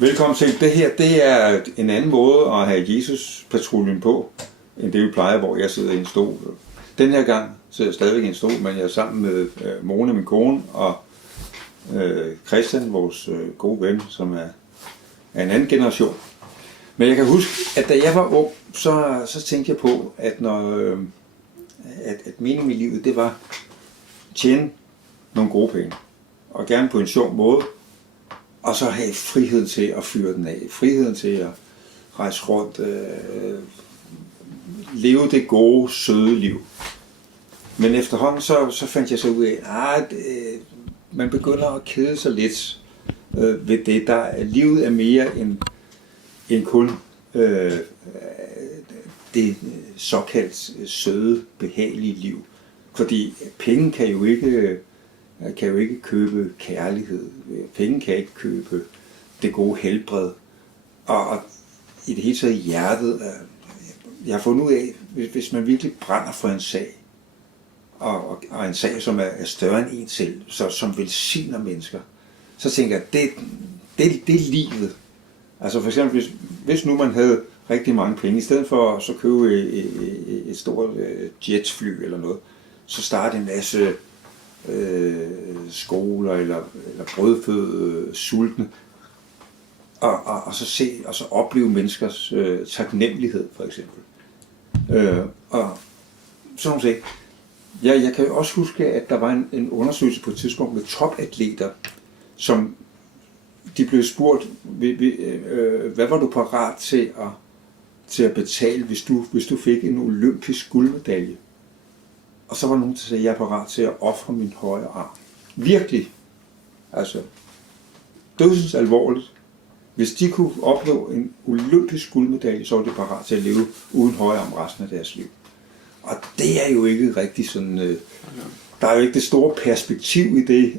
Velkommen til. Det her, det er en anden måde at have Jesus-patruljen på, end det vi plejer, hvor jeg sidder i en stol. Den her gang sidder jeg stadigvæk i en stol, men jeg er sammen med Mona, min kone, og Christian, vores gode ven, som er en anden generation. Men jeg kan huske, at da jeg var ung, så tænkte jeg på, at at meningen i livet, det var at tjene nogle gode penge, og gerne på en sjov måde, og så have frihed til at fyre den af, friheden til at rejse rundt, leve det gode, søde liv. Men efterhånden så fandt jeg så ud af, at man begynder at kede sig lidt ved det. Livet er mere end kun det såkaldt søde, behagelige liv. Fordi penge kan jo ikke købe kærlighed. Penge kan ikke købe det gode helbred. Og i det hele taget hjertet. Jeg har fundet ud af, hvis man virkelig brænder for en sag, og en sag, som er større end en selv, som velsigner mennesker, så tænker jeg, det er livet. Altså for eksempel, hvis nu man havde rigtig mange penge, i stedet for at så købe et stort jetfly eller noget, så starte en masse skoler eller brødføde sultne, og så se og så opleve menneskers taknemmelighed for eksempel. Og sådan nogle ting. Jeg kan jo også huske, at der var en undersøgelse på et tidspunkt med topatleter, som de blev spurgt, hvad var du parat til at betale, hvis du fik en olympisk guldmedalje? Og så var nogen, der sagde, at jeg er parat til at ofre min højre arm. Virkelig. Altså, dødsens alvorligt. Hvis de kunne opnå en olympisk guldmedalje, så var de parat til at leve uden højre arm resten af deres liv. Og det er jo ikke rigtig sådan, der er jo ikke det store perspektiv i det,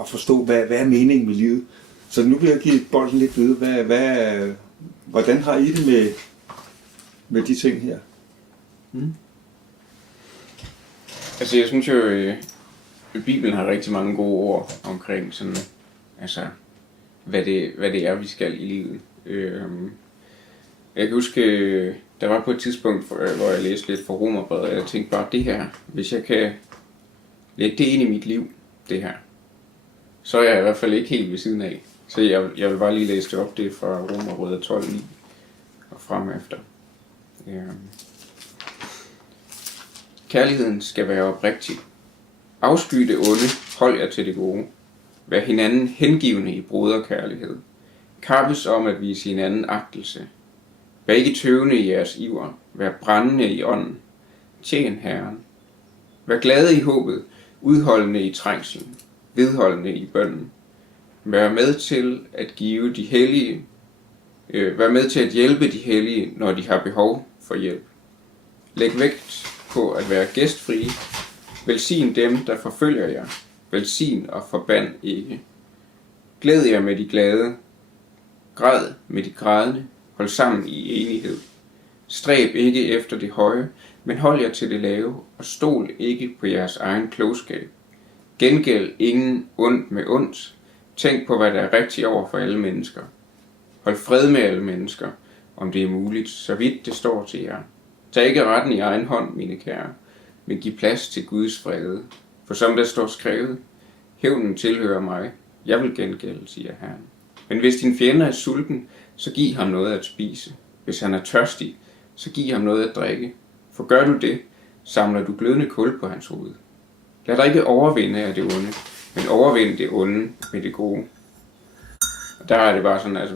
at forstå, hvad er meningen med livet. Så nu vil jeg give bolden lidt videre. Hvordan har I det med de ting her? Mm. Altså jeg synes jo, at Bibelen har rigtig mange gode ord omkring sådan, altså, hvad det er, vi skal i livet. Jeg kan huske, der var på et tidspunkt, hvor jeg læste lidt fra Romerbrevet, og jeg tænkte bare, det her, hvis jeg kan lægge det ind i mit liv, det her, så er jeg i hvert fald ikke helt ved siden af. Så jeg vil bare lige læse det op, det fra Romerbrevet 12:9 og frem efter. Kærligheden skal være oprigtig. Afsky det onde, hold jer til det gode. Vær hinanden hengivne i broderkærlighed. Kappes om at vise hinanden agtelse. Vær ikke tøvende i jeres iver. Vær brændende i ånden. Tjen Herren. Vær glade i håbet, udholdende i trængslen, vedholdende i bønnen. Vær med til at give de hellige. Vær med til at hjælpe de hellige, når de har behov for hjælp. Læg vægt på at være gæstfrie. Velsign dem, der forfølger jer. Velsign og forband ikke. Glæd jer med de glade. Græd med de grædende. Hold sammen i enighed. Stræb ikke efter det høje, men hold jer til det lave, og stol ikke på jeres egen klogskab. Gengæld ingen ondt med ondt. Tænk på, hvad der er rigtigt over for alle mennesker. Hold fred med alle mennesker, om det er muligt, så vidt det står til jer. Tag ikke retten i egen hånd, mine kære, men giv plads til Guds fred. For som der står skrevet, hævnen tilhører mig, jeg vil gengælde, siger Herren. Men hvis din fjende er sulten, så giv ham noget at spise. Hvis han er tørstig, så giv ham noget at drikke. For gør du det, samler du glødende kul på hans hoved. Lad dig ikke overvinde af det onde, men overvinde det onde med det gode. Og der er det bare sådan, altså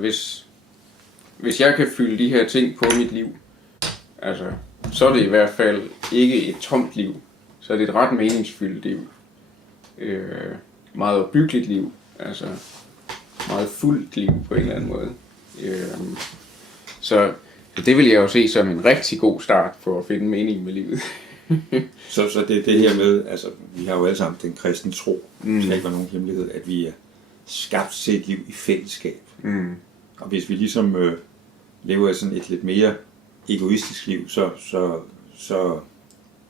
hvis jeg kan fylde de her ting på mit liv, altså, så er det i hvert fald ikke et tomt liv. Så er det et ret meningsfyldt liv. Meget opbyggeligt liv. Altså, meget fuldt liv på en eller anden måde. Så det vil jeg jo se som en rigtig god start for at finde mening med livet. så det her med, altså vi har jo alle sammen den kristne tro. Det skal ikke være nogen hemmelighed, at vi er skabt til et liv i fællesskab. Og hvis vi ligesom lever sådan et lidt mere egoistisk liv, så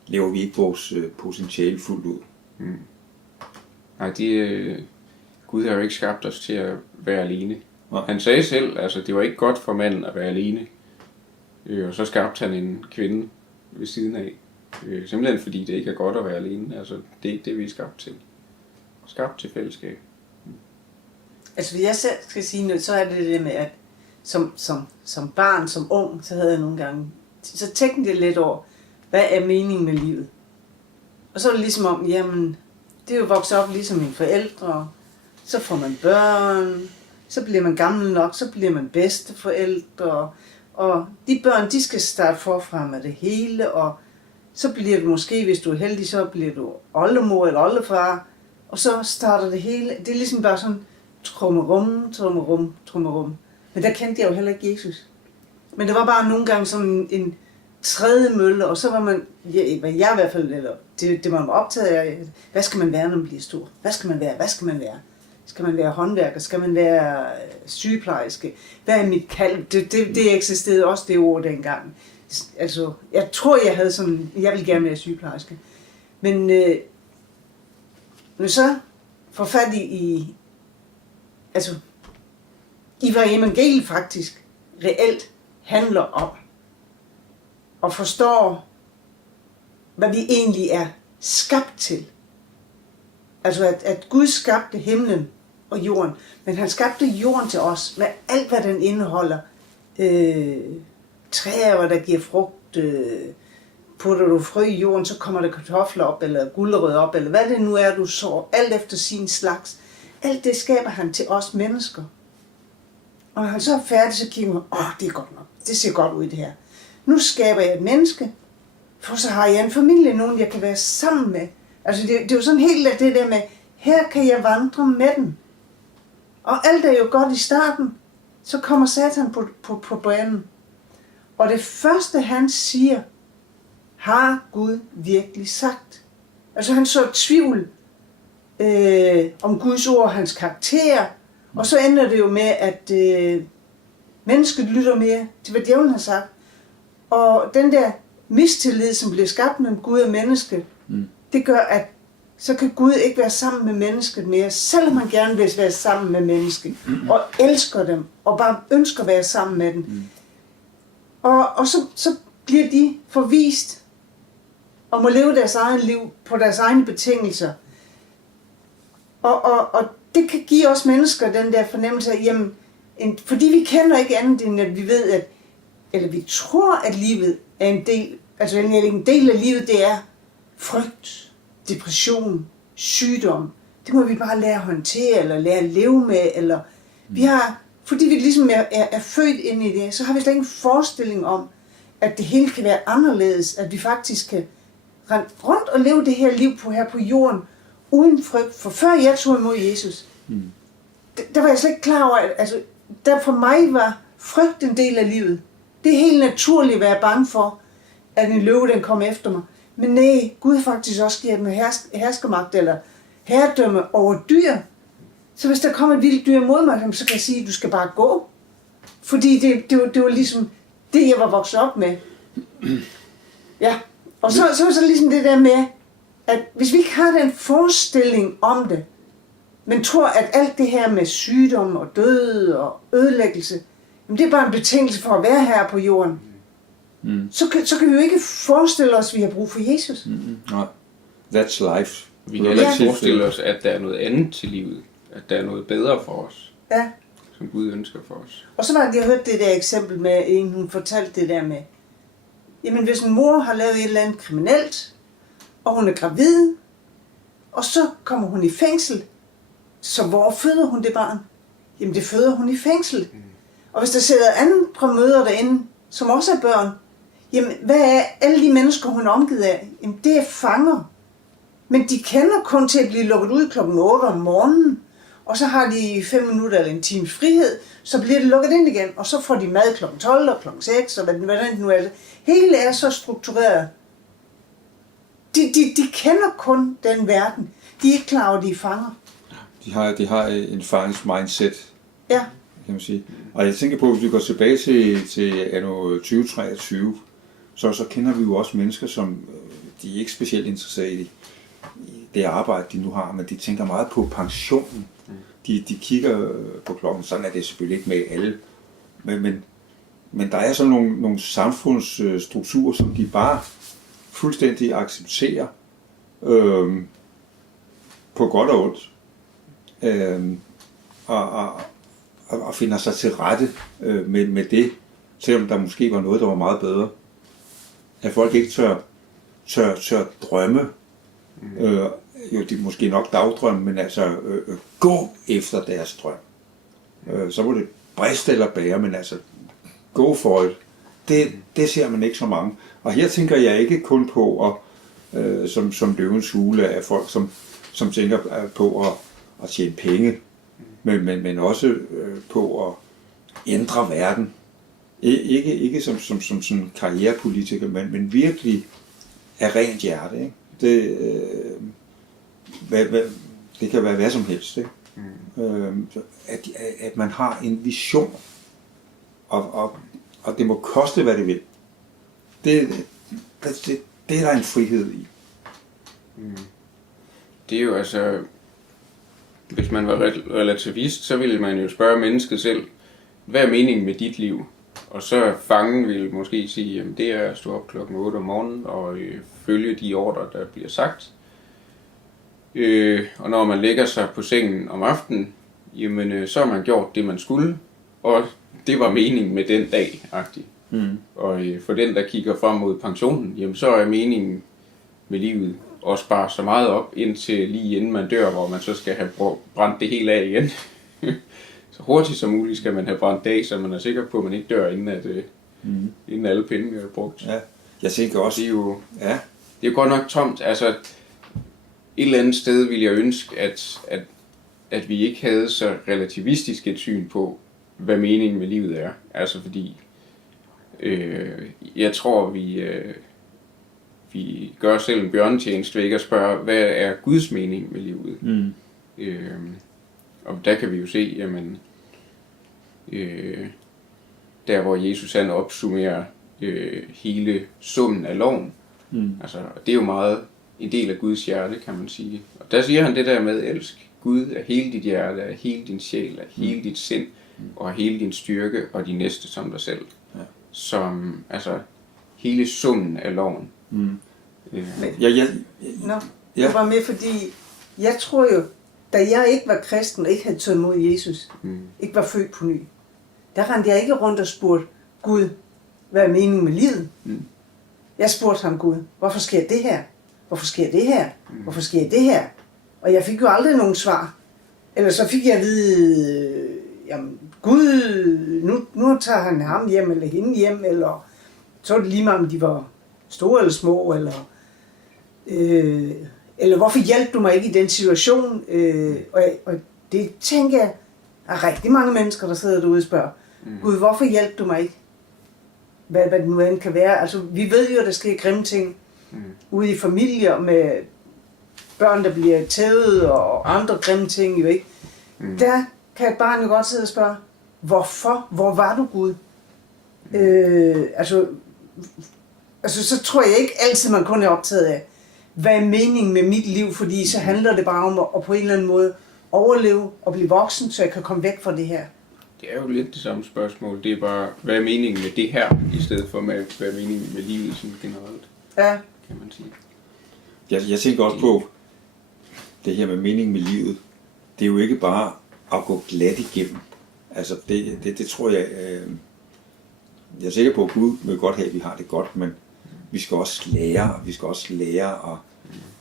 lever vi ikke vores potentiale fuldt ud. Nej, Gud har jo ikke skabt os til at være alene. Han sagde selv, altså det var ikke godt for manden at være alene. Og så skabte han en kvinde ved siden af. Simpelthen fordi det ikke er godt at være alene. Altså det er ikke det, vi er skabt til. Skabt til fællesskab. Altså hvis jeg selv skal sige noget, så er det med, at som barn, som ung, så havde jeg nogle gange, så tænkte jeg lidt over, hvad er meningen med livet? Og så er det ligesom om, jamen, det er jo vokset op ligesom mine forældre, så får man børn, så bliver man gammel nok, så bliver man bedsteforældre, og de børn, de skal starte forfra med det hele, og så bliver du måske, hvis du er heldig, så bliver du oldemor eller oldefar, og så starter det hele. Det er ligesom bare sådan, trummerum. Men der kendte jeg jo heller ikke Jesus. Men der var bare nogle gange sådan en tredje mølle, og så var man, jeg i hvert fald, eller det var man optaget af, hvad skal man være, når man bliver stor? Hvad skal man være? Skal man være håndværker? Skal man være sygeplejerske? Hvad er mit kald? Det eksisterede også, det ord dengang. Altså, jeg tror, jeg havde sådan, jeg ville gerne være sygeplejerske. Men når så får fat i altså, i hvad evangeliet faktisk reelt handler om, og forstår, hvad vi egentlig er skabt til. Altså, at Gud skabte himlen og jorden, men han skabte jorden til os, med alt, hvad den indeholder. Træer, der giver frugt, putter du frø i jorden, så kommer der kartofler op, eller gulerødder op, eller hvad det nu er, du sår, alt efter sin slags. Alt det skaber han til os mennesker. Og når han så er færdig, så kigger man, det er godt nok, det ser godt ud det her. Nu skaber jeg et menneske, for så har jeg en familie, nogen jeg kan være sammen med. Altså det er jo sådan helt af det der med, her kan jeg vandre med den. Og alt er jo godt i starten, så kommer Satan på banen. Og det første han siger, har Gud virkelig sagt? Altså han så tvivl om Guds ord og hans karakter, og så ender det jo med, at mennesket lytter mere til, hvad djævlen har sagt. Og den der mistillid, som bliver skabt mellem Gud og mennesket, det gør, at så kan Gud ikke være sammen med mennesket mere, selvom han gerne vil være sammen med mennesket, og elsker dem, og bare ønsker at være sammen med dem. Og så bliver de forvist, og må leve deres eget liv på deres egne betingelser. Og det kan give os mennesker den der fornemmelse af, jamen, fordi vi kender ikke andet, end at vi ved, at, eller vi tror, at livet er en del, altså en del af livet, det er frygt, depression, sygdom. Det må vi bare lære at håndtere, eller lære at leve med, eller vi har, fordi vi ligesom er født ind i det, så har vi slet ikke en forestilling om, at det hele kan være anderledes, at vi faktisk kan rende rundt og leve det her liv her på jorden, uden frygt. For før jeg tog imod Jesus, der var jeg slet ikke klar over, altså, der for mig var frygt en del af livet. Det er helt naturligt at være bange for, at en løve den kommer efter mig. Men nej, Gud faktisk også giver dem herskermagt eller herredømme over dyr. Så hvis der kommer et vildt dyr imod mig, så kan jeg sige, at du skal bare gå. Fordi det var ligesom det, jeg var vokset op med. Ja, og så ligesom det der med, at hvis vi ikke har den forestilling om det, men tror, at alt det her med sygdom og død og ødelæggelse, jamen det er bare en betingelse for at være her på jorden. Så kan vi jo ikke forestille os, at vi har brug for Jesus. Nej, that's life. Vi kan heller ikke forestille os, at der er noget andet til livet. At der er noget bedre for os. Ja. Som Gud ønsker for os. Og så var det, jeg hørte det der eksempel med en, hun fortalte det der med, jamen hvis en mor har lavet et eller andet kriminelt, og hun er gravid, og så kommer hun i fængsel, så hvor føder hun det barn? Jamen det føder hun i fængsel. Og hvis der sidder andre mødre derinde, som også er børn, jamen hvad er alle de mennesker, hun er omgivet af? Jamen det er fanger. Men de kender kun til at blive lukket ud klokken 8 om morgenen, og så har de 5 minutter eller en times frihed, så bliver det lukket ind igen, og så får de mad klokken 12 og klokken 6, og hvordan det nu er det. Hele er så struktureret. De kender kun den verden. De er ikke klar over, at de er fanger. De har en fangens mindset, ja, kan man sige. Og jeg tænker på, hvis vi går tilbage til anno 2023, så kender vi jo også mennesker, som de er ikke specielt interesserede i det arbejde, de nu har, men de tænker meget på pensionen. de kigger på klokken. Sådan er det selvfølgelig ikke med alle. Men der er sådan nogle samfundsstrukturer, som de bare fuldstændig accepterer på godt og ondt. Og finder sig til rette med det, selvom der måske var noget, der var meget bedre. At folk ikke tør drømme. Jo, de måske nok dagdrømme, men altså gå efter deres drøm. Så må det briste eller bære, men altså go for it. Det ser man ikke så mange. Og her tænker jeg ikke kun på, som Løvens Hule, af folk, som tænker på at tjene penge, men også på at ændre verden. Ikke som sådan karrierepolitiker, men virkelig af rent hjerte. Ikke? Det kan være hvad som helst. Ikke? At man har en vision, og det må koste, hvad det vil. Det er der en frihed i. Det er jo altså, hvis man var relativist, så ville man jo spørge mennesket selv, hvad er meningen med dit liv? Og så fangen ville måske sige, at det er at stå op klokken 8 om morgenen og følge de ordre, der bliver sagt. Og når man lægger sig på sengen om aftenen, jamen så har man gjort det, man skulle, og det var meningen med den dag-agtigt. Og for den, der kigger frem mod pensionen, jamen så er meningen med livet at spare så meget op, indtil lige inden man dør, hvor man så skal have brændt det hele af igen. Så hurtigt som muligt skal man have brændt det af, så man er sikker på, at man ikke dør, inden alle penge er brugt. Ja, jeg tænker også... Det er jo godt nok tomt. Altså, et eller andet sted ville jeg ønske, at vi ikke havde så relativistisk et syn på, hvad meningen med livet er. Altså fordi, jeg tror, vi gør selv en bjørnetjeneste ved ikke at spørge, hvad er Guds mening med livet? Og der kan vi jo se, jamen, der hvor Jesus han opsummerer hele summen af loven. Altså, det er jo meget en del af Guds hjerte, kan man sige. Og der siger han det der med, elsk Gud af hele dit hjerte, af hele din sjæl, af hele dit sind, og af hele din styrke, og de næste som dig selv. Ja. Som, altså, hele summen af loven. Jeg var med, fordi jeg tror jo, da jeg ikke var kristen og ikke havde taget imod Jesus, ikke var født på ny, der rendte jeg ikke rundt og spurgte Gud, hvad er meningen med livet? Jeg spurgte ham, Gud, hvorfor sker det her? Hvorfor sker det her? Hvorfor sker det her? Og jeg fik jo aldrig nogen svar. Eller så fik jeg at vide, jamen Gud, nu tager han ham hjem, eller hende hjem, eller så var det lige meget, om de var store eller små, eller hvorfor hjalp du mig ikke i den situation? Og det tænker jeg, er rigtig mange mennesker, der sidder derude og spørger, Gud, hvorfor hjalp du mig ikke? Hvad det nu end kan være. Altså, vi ved jo, at der sker grimme ting ude i familier med børn, der bliver tævet og andre grimme ting, jo ikke? Der kan et barn jo godt sidde og spørge, hvorfor? Hvor var du, Gud? Altså, så tror jeg ikke altid, man kun er optaget af, hvad er meningen med mit liv, fordi så handler det bare om at på en eller anden måde overleve og blive voksen, så jeg kan komme væk fra det her. Det er jo lidt det samme spørgsmål. Det er bare, hvad er meningen med det her, i stedet for, hvad er meningen med livet sådan generelt, kan man sige. Jeg tænker også på, det her med meningen med livet, det er jo ikke bare at gå glat igennem. Altså, det tror jeg, jeg er sikker på, at Gud vil godt have, at vi har det godt, men vi skal også lære at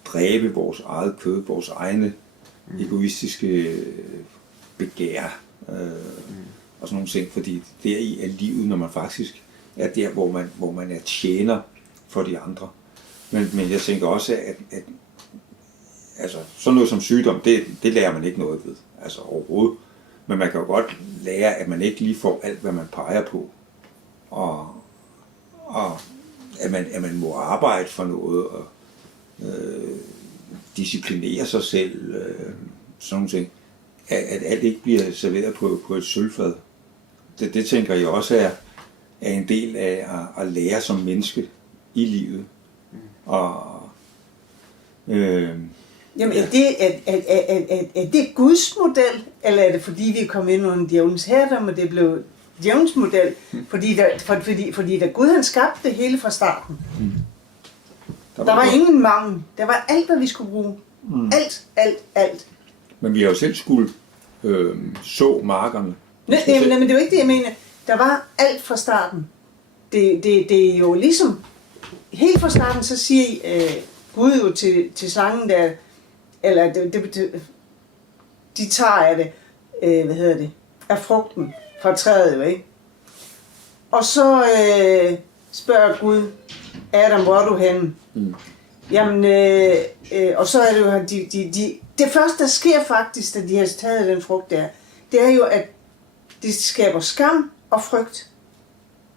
dræbe vores eget kød, vores egne egoistiske begær og sådan nogle ting, fordi deri er livet, når man faktisk er der, hvor man er tjener for de andre. Men jeg tænker også, at altså, sådan noget som sygdom, det lærer man ikke noget ved, altså overhovedet. Men man kan jo godt lære, at man ikke lige får alt, hvad man peger på, og at man må arbejde for noget, og disciplinere sig selv, sådan nogle ting. At alt ikke bliver serveret på et sølvfad. Det tænker jeg også er en del af at lære som menneske i livet. Og Jamen, er det Guds model, eller er det fordi, vi er kommet ind under djævelens herredømme, og det blev djævelens model? Fordi da Gud han skabte det hele fra starten. Der var ingen mangel. Der var alt, hvad vi skulle bruge. Alt. Men vi har jo selv skulle så markerne. Men det er jo ikke det, jeg mener. Der var alt fra starten. Det er jo ligesom, helt fra starten, så siger Gud jo til slangen der, eller de tager af det, af frugten fra træet jo, ikke? Og så spørger Gud, Adam, hvor er du henne? Jamen, og så er det jo, det første, der sker faktisk, da de har taget den frugt der, det er jo, at det skaber skam og frygt.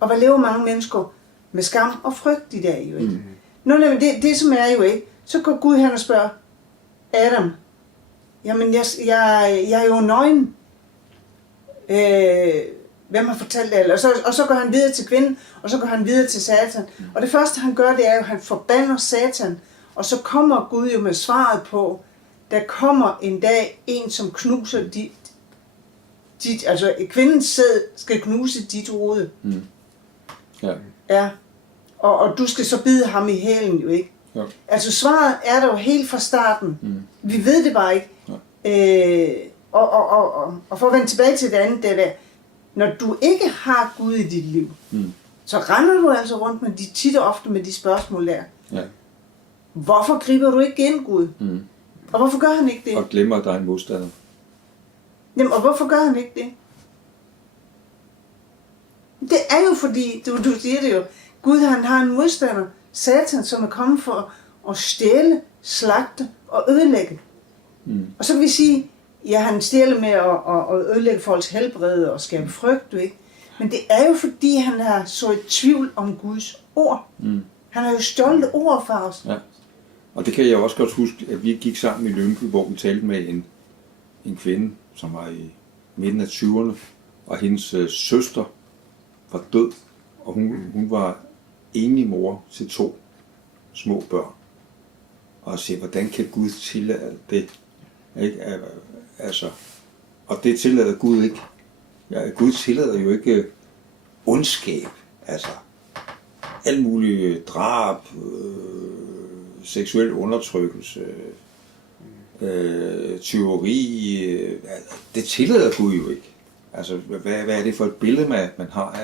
Og hvad lever mange mennesker med skam og frygt i dag jo, ikke? Det som er jo, ikke? Så går Gud hen og spørger, Adam, jamen jeg er jo nøgen. Hvem har fortalt det? Og så går han videre til kvinden, og så går han videre til Satan. Og det første han gør, det er jo, at han forbander Satan. Og så kommer Gud jo med svaret på, der kommer en dag en, som knuser altså kvindens sæd skal knuse dit hoved. Ja. Og du skal så bide ham i hælen jo, ikke? Ja. Altså svaret er der jo helt fra starten. Vi ved det bare ikke. Ja. Og for at vende tilbage til det andet, det der, når du ikke har Gud i dit liv, så render du altså rundt med tit og ofte med de spørgsmål der. Ja. Hvorfor griber du ikke ind, Gud? Og hvorfor gør han ikke det? Og glemmer, at der er en modstander. Jamen, og hvorfor gør han ikke det? Det er jo fordi, du siger det jo, Gud han har en modstander, Satan, som er kommet for at stjæle, slagte og ødelægge. Og så kan vi sige, ja, han stjæler med at ødelægge folks helbred og skabe frygt, du ikke? Men det er jo fordi, han har så et tvivl om Guds ord. Han har jo stjålet ord fra os. Ja. Og det kan jeg også godt huske, at vi gik sammen i Lyngby, hvor vi talte med en kvinde, som var i midten af 20'erne, og hendes søster var død, og hun var enlig mor til 2 små børn. Og jeg siger, hvordan kan Gud tillade det? Ikke? Altså, og det tillader Gud ikke. Ja, Gud tillader jo ikke ondskab. Altså, alt muligt drab, seksuel undertrykkelse, tyveri, det tillader Gud jo ikke. Altså, hvad er det for et billede, man har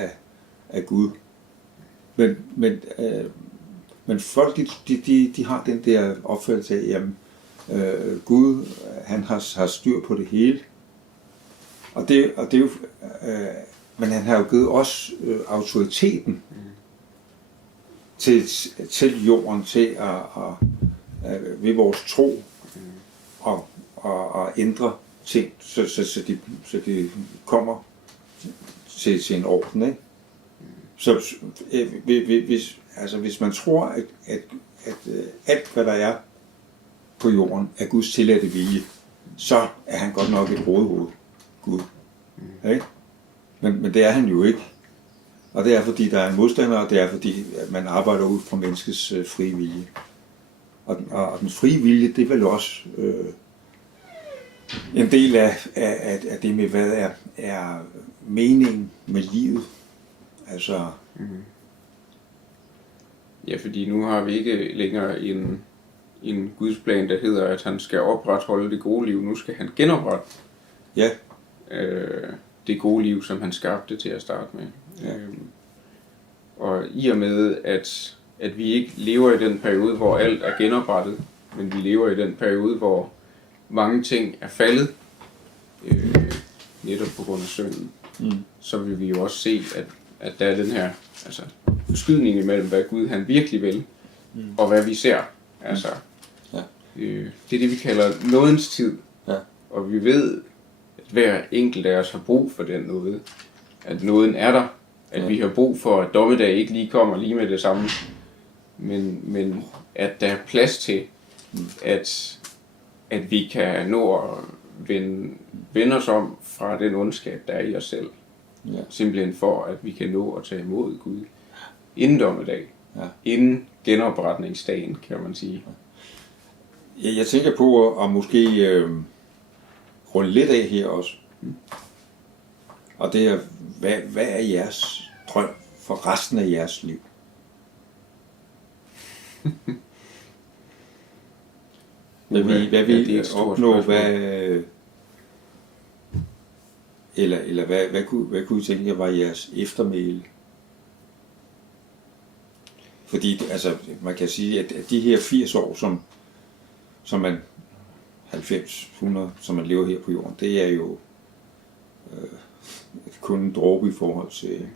af Gud? Men folk, de har den der opfattelse af, jamen, Gud, han har styr på det hele. Og det er jo, men han har jo givet os autoriteten til jorden, til at ved vores tro og ændre ting, så de kommer til en orden, ikke? Så hvis man tror, at alt, hvad der er på jorden, er Guds tilladte vilje, så er han godt nok et rådehoved, Gud. Ikke? Men det er han jo ikke. Og det er fordi, der er en modstander, og det er fordi, at man arbejder ud fra menneskets frie vilje. Og den frie vilje, det er vel også en del af det med, hvad er meningen med livet. Altså... Ja, fordi nu har vi ikke længere en Guds plan, der hedder, at han skal opretholde det gode liv. Nu skal han genoprette det gode liv, som han skabte til at starte med. Ja. Og i og med, at vi ikke lever i den periode, hvor alt er genoprettet, men vi lever i den periode, hvor mange ting er faldet, netop på grund af synden, så vil vi jo også se, at der er den her forskydning imellem, hvad Gud han virkelig vil, og hvad vi ser. Altså, det er det, vi kalder nådens tid. Ja. Og vi ved, at hver enkelt af os har brug for den nåde. At nåden er der. At vi har brug for, at dommedag ikke lige kommer lige med det samme. Men at der er plads til, at vi kan nå at vende os om fra den ondskab, der er i os selv. Ja. Simpelthen for, at vi kan nå at tage imod Gud. Inden dommedag. Ja. Inden genopretningsdagen, kan man sige. Jeg tænker på at måske runde lidt af her også. Og det er, hvad er jeres drøm for resten af jeres liv? Hvad vil I opnå? Hvad kunne I tænke jer var jeres eftermæle? Fordi altså, man kan sige, at de her 80 år, som man 90, 100, som man lever her på jorden, det er jo kun en dråbe i forhold til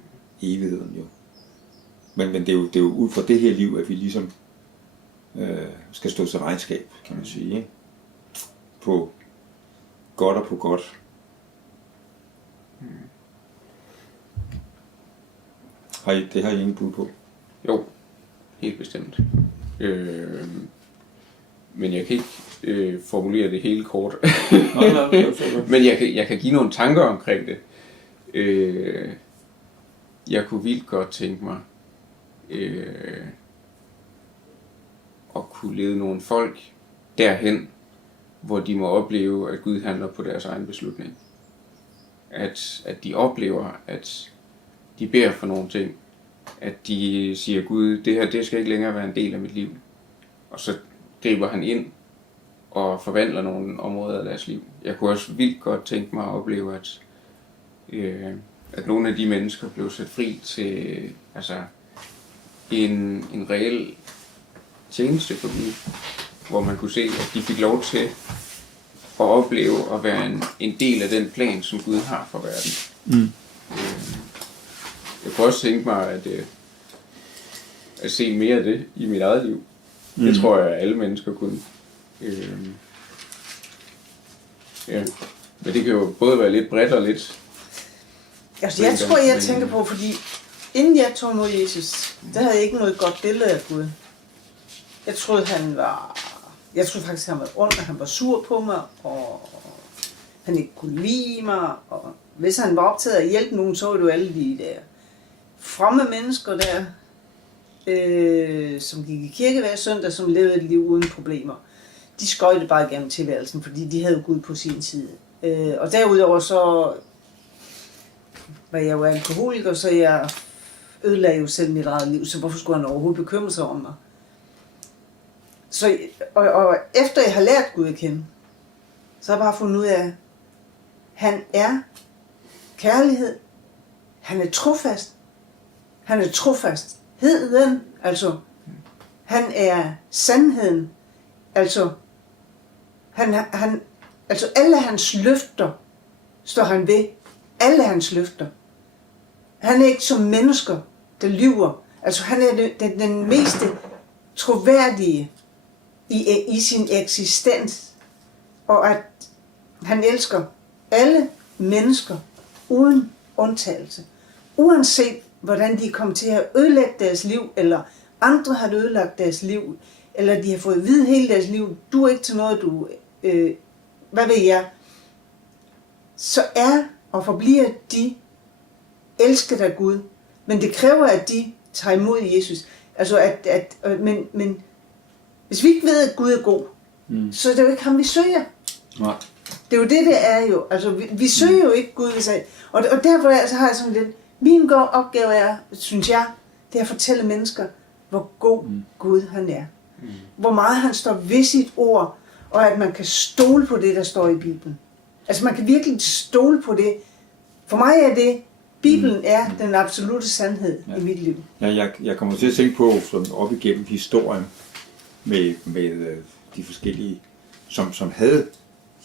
evigheden jo. Men det er jo ud fra det her liv, at vi ligesom skal stå til regnskab, kan man sige, ikke? På godt og på godt. Det har I ingen bud på? Jo, helt bestemt. Men jeg kan ikke formulere det hele kort. Men jeg kan give nogle tanker omkring det. Jeg kunne vildt godt tænke mig at kunne lede nogle folk derhen, hvor de må opleve, at Gud handler på deres egen beslutning. At de oplever, at de beder for nogle ting. At de siger, Gud, det her det skal ikke længere være en del af mit liv. Og så griber han ind og forvandler nogle områder af deres liv. Jeg kunne også vildt godt tænke mig at opleve, at nogle af de mennesker blev sat fri til en reel tjeneste for Gud, hvor man kunne se, at de fik lov til at opleve at være en del af den plan, som Gud har for verden. Jeg kunne også tænke mig at se mere af det i mit eget liv. Det tror jeg, at alle mennesker kunne. Men det kan jo både være lidt bredt og lidt... Altså, jeg tror, jeg tænker på, fordi inden jeg tog imod Jesus, der havde jeg ikke noget godt billede af Gud. Jeg troede faktisk, han var ond, og han var sur på mig, og han ikke kunne lide mig, og hvis han var optaget af at hjælpe nogen, så var det jo alle de der fromme mennesker der, som gik i kirke hver søndag, som levede et liv uden problemer. De skøjtede bare igennem tilværelsen, fordi de havde Gud på sin side. Og derudover så var jeg jo alkoholiker, så jeg ødelagde jo selv mit eget liv, så hvorfor skulle han overhovedet bekymre sig om mig? Så, og efter jeg har lært Gud at kende, så har jeg bare fundet ud af, at han er kærlighed, han er trofast, han er trofastheden, altså han er sandheden, altså altså alle hans løfter står han ved, alle hans løfter. Han er ikke som mennesker, der lyver, altså han er den mest troværdige i sin eksistens, og at han elsker alle mennesker uden undtagelse. Uanset hvordan de kommer til at ødelægge deres liv, eller andre har ødelagt deres liv, eller de har fået at vide hele deres liv, du er ikke til noget, hvad ved jeg, så er og forbliver de elsket af Gud. Men det kræver, at de tager imod Jesus. Altså men hvis vi ikke ved, at Gud er god, så er det jo ikke ham, vi søger. Nej. Det er jo det er jo. Altså, vi søger jo ikke Gud. Og derfor altså, har jeg sådan lidt, min opgave er, synes jeg, det er at fortælle mennesker, hvor god Gud han er. Hvor meget han står ved sit ord, og at man kan stole på det, der står i Bibelen. Altså man kan virkelig stole på det. For mig er det, Bibelen er den absolute sandhed i mit liv. Ja, jeg kommer til at tænke på, sådan op igennem historien, med de forskellige, som havde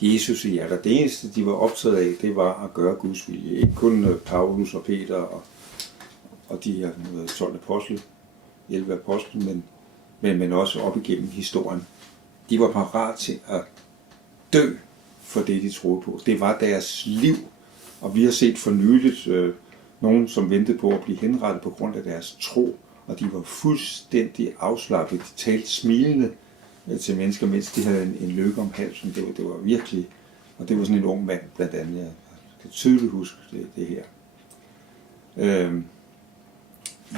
Jesus i hjertet. Det eneste, de var optaget af, det var at gøre Guds vilje. Ikke kun Paulus og Peter og de her 12 apostle, 11 apostle, men også op igennem historien. De var parat til at dø for det, de troede på. Det var deres liv, og vi har set for nyligt nogen, som ventede på at blive henrettet på grund af deres tro, og de var fuldstændig afslappet. De talte smilende til mennesker, mens de havde en lykke om halsen. Det var virkelig, og det var sådan en ung mand blandt andet. Jeg kan tydeligt huske det her.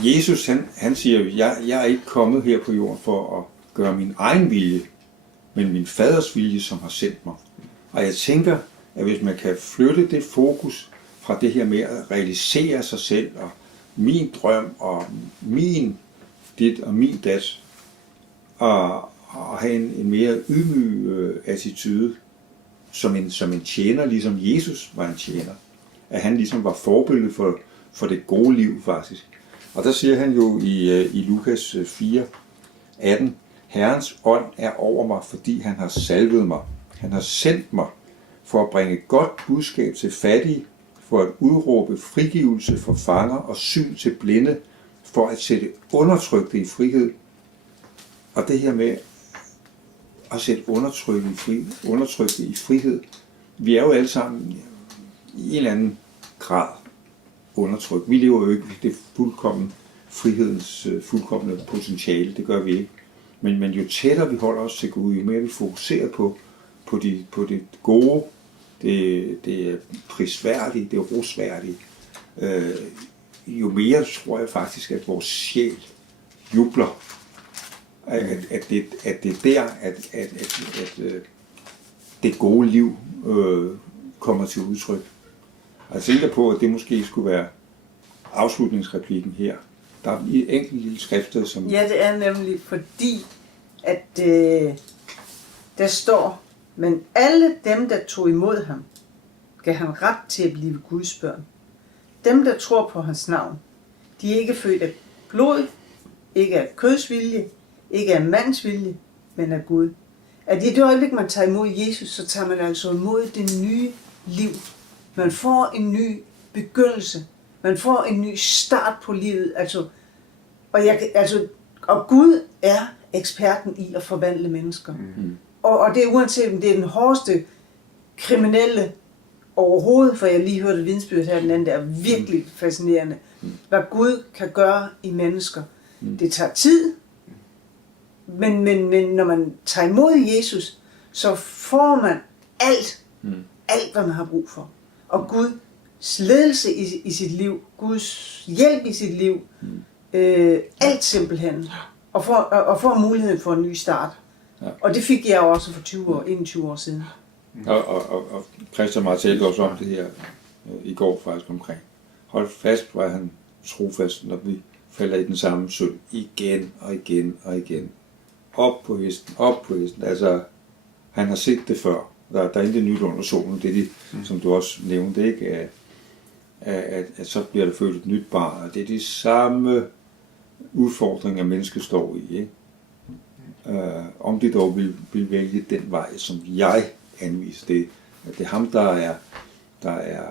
Jesus, han siger jo, jeg er ikke kommet her på jorden for at gøre min egen vilje, men min faders vilje, som har sendt mig. Og jeg tænker, at hvis man kan flytte det fokus fra det her med at realisere sig selv, og min drøm, og min dit og min dat, og have en mere ydmyg attitude, som en tjener, ligesom Jesus var en tjener. At han ligesom var forbillede for det gode liv, faktisk. Og der siger han jo i Lukas 4:18, Herrens ånd er over mig, fordi han har salvet mig. Han har sendt mig for at bringe godt budskab til fattige, for at udråbe frigivelse for fanger og syn til blinde, for at sætte undertrykte i frihed. Og det her med at sætte undertrykte i frihed, vi er jo alle sammen i en eller anden grad undertrykt. Vi lever jo ikke det frihedens fuldkomne potentiale, det gør vi ikke. Men jo tættere vi holder os til Gud, jo mere vi fokuserer på det gode, det prisværdige, det rosværdige, jo mere tror jeg faktisk, at vores sjæl jubler. At det er der, at det gode liv kommer til udtryk. Og jeg tænker på, at det måske skulle være afslutningsreplikken her. Der er en enkelt lille skrift, som... Ja, det er nemlig fordi, at der står, men alle dem, der tog imod ham, gav han ret til at blive Guds børn. Dem, der tror på hans navn, de er ikke født af blod, ikke af kødsvilje, ikke af mandsvilje, men af Gud. At i det øjeblik, man tager imod Jesus, så tager man altså imod det nye liv. Man får en ny begyndelse. Man får en ny start på livet. Og Gud er eksperten i at forvandle mennesker. Mm-hmm. Og det er uanset om det er den hårdeste kriminelle overhovedet, for jeg lige hørte et vidensbyrd her den anden, der er virkelig fascinerende, hvad Gud kan gøre i mennesker. Det tager tid, men når man tager imod Jesus, så får man alt, hvad man har brug for. Og Guds ledelse i sit liv, Guds hjælp i sit liv, alt simpelthen, og får muligheden for en ny start. Ja. Og det fik jeg også for 21 år siden. Og Christian Mark talte også om det her i går faktisk omkring. Hold fast, hvor han trofast, når vi falder i den samme synd igen og igen og igen. Op på hesten. Altså, han har set det før. Der er intet nyt under solen. Det er det, som du også nævnte, ikke? At så bliver der født et nyt barn. Og det er de samme udfordringer, mennesket står i, ikke? Om de dog vil vælge den vej, som jeg anviser. Det er ham, der er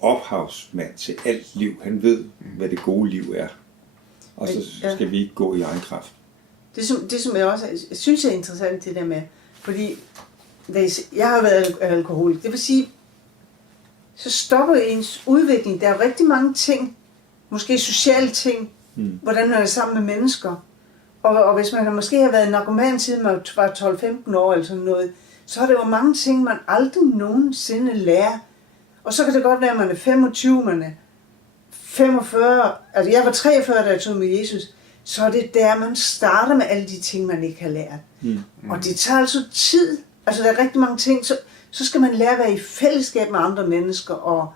ophavsmand til alt liv. Han ved, hvad det gode liv er. Og så skal vi ikke gå i egen kraft. Det som jeg også synes er interessant, det der med, fordi jeg har været alkoholik, det vil sige, så stopper ens udvikling. Der er rigtig mange ting, måske sociale ting, hvordan man er sammen med mennesker. Og hvis man måske har været narkoman siden man var 12-15 år eller sådan noget, så er der jo mange ting, man aldrig nogensinde lærer. Og så kan det godt være, at man er 25, man er 45, altså jeg var 43, da jeg tog med Jesus, så er det der, man starter med alle de ting, man ikke har lært. Og det tager altså tid. Altså der er rigtig mange ting, så skal man lære at være i fællesskab med andre mennesker, og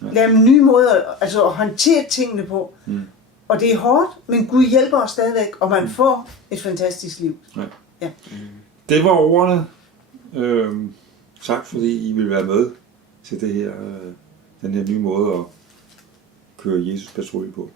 lære nye måder, altså at håndtere tingene på. Og det er hårdt, men Gud hjælper os stadigvæk, og man får et fantastisk liv. Ja. Det var ordene. Tak fordi I vil være med til det her, den her nye måde at køre Jesus patrulje på.